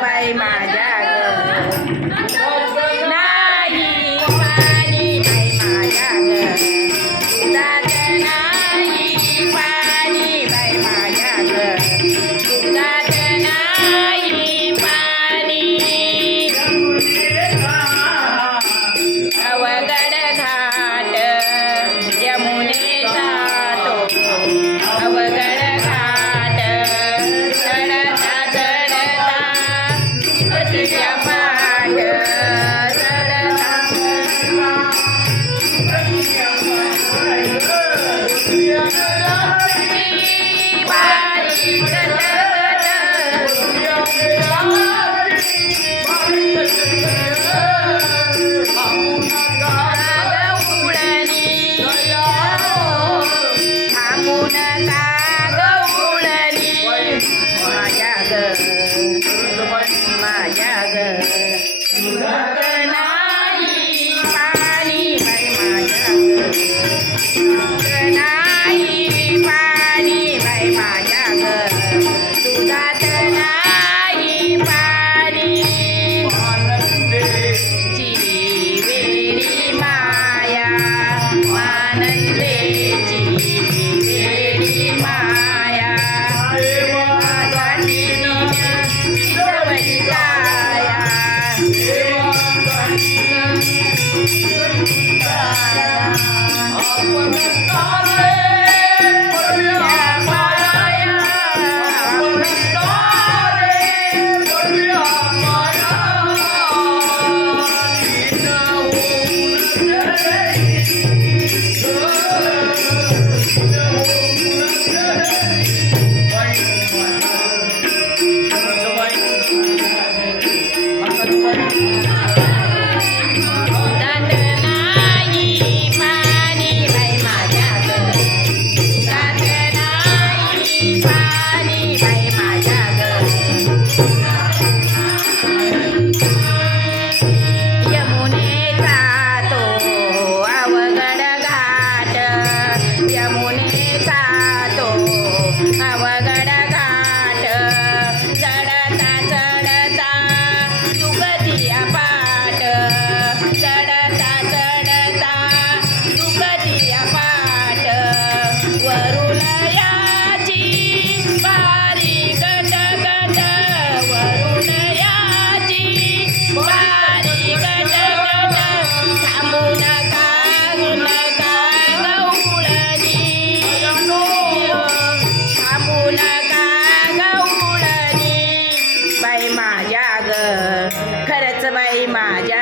拜拜，妈家。माझ्या ग. Esa. 威马家。